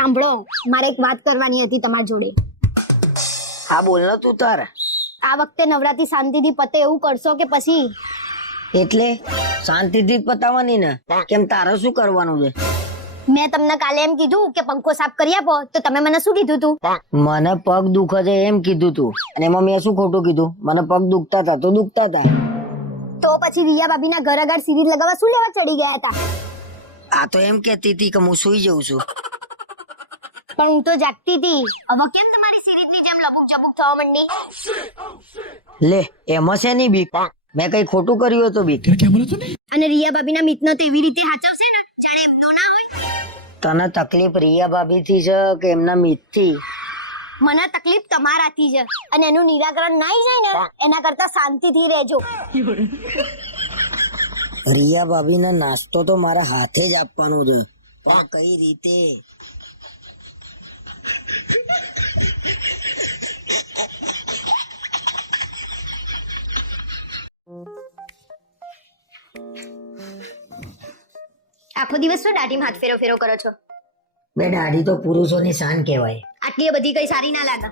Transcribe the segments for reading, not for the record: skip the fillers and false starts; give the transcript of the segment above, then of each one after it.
સાંભળો, મારે એક વાત કરવાની હતી તમારી જોડે. હા બોલ ને તું તાર. આ વખતે નવરાત્રી શાંતિથી પતે એવું કરશો કે પછી? એટલે શાંતિથી જ પતાવવાની ને. કેમ તારે શું કરવાનું છે? મેં તમને કાલે એમ કીધું કે પંખો સાફ કરી આપો, તો તમે મને શું કીધું તું? મને પગ દુખે છે એમ કીધું તું. અને એમાં મેં શું ખોટું કીધું? મને પગ દુખતા હતા તો દુખતા હતા. તો પછી રિયા ભાભીના ઘર આગળ સિરીઝ લગાવવા શું લેવા ચડી ગયા હતા? આ તો એમ કહેતી હતી કે હું સુઈ જઉં છું. પણ હું તો જાગતી હતી. હવે કેમ તમારી સિરીઝની જેમ લબુક જબુક થવા માંડી? લે એમાં છે ની બીક? મેં કઈ ખોટું કર્યું હતું બીક? અને રિયા ભાભીના મિતનો તો એવી રીતે હાચવશે ને જાણે એમનો ના હોય. તને તકલીફ રિયા ભાભી થી છે કે એમના મિત થી? મને તકલીફ તમારાથી છે, અને એનું નિરાકરણ નહીં જાય ને એના કરતા શાંતિથી રહેજો. રિયા ભાભીને નાસ્તો તો મારા હાથે જ આપવાનો છે, પણ કઈ રીતે? આખો દિવસ શું દાઢીમાં હાથ ફેરો ફેરો કરો છો? બે દાઢી તો પુરુષોની શાન કહેવાય. આટલી બધી કઈ સારી ના લાગે.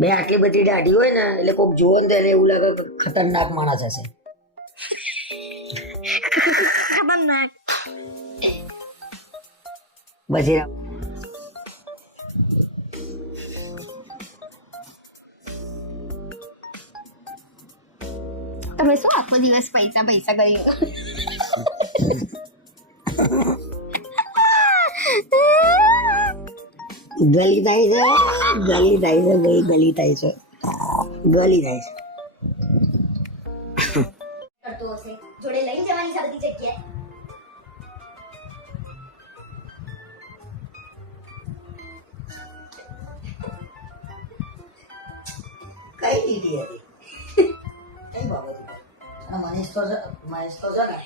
બે આટલી બધી દાઢી હોય ને એટલે કોક જોવે ને તેને એવું લાગે કે ખતરનાક માણસ હશે. ખતરનાક. પછી તમે શું આખો દિવસ પૈસા પૈસા કરી? ગલી થાય છે, ગલી થાય છે, ભાઈ ગલી થાય છે, ગલી થાય છે. કરતો હશે જોડે લઈ જવાની છે બધી જગ્યાએ. કઈ દીધી હતી? કઈ બાબત હતી? અને મનીષ તો છે ને?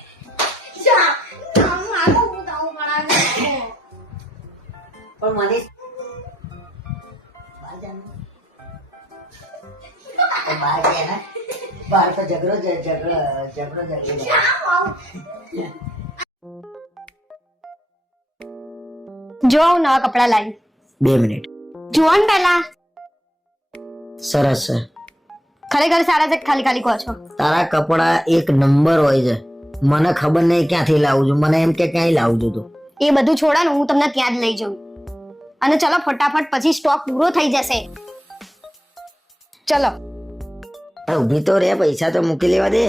જા હું આવો હું તાઉ પડાવે. પણ મનીષ બહાર જાને. તો બહાર ગયા ને? બહાર તો ઝઘડો જો હું નવા કપડા લાવી. 2 મિનિટ. જુઓ ને પહેલા. સરસ છે. ખરેખર સારા છે, ખાલી ખાલી કહો છો. તારા કપડા એક નંબર હોય છે. મને ખબર નહીં ક્યાંથી લાવું છું. મને એમ કે ક્યાંય લાવું છું તું. એ બધું છોડાનું, હું તમને ત્યાં જ લઈ જાઉં. અને ચલો ફટાફટ, પછી સ્ટોક પૂરો થઈ જશે. ચલો. ઊભી તો રે, પૈસા તો મૂકી લેવા દે.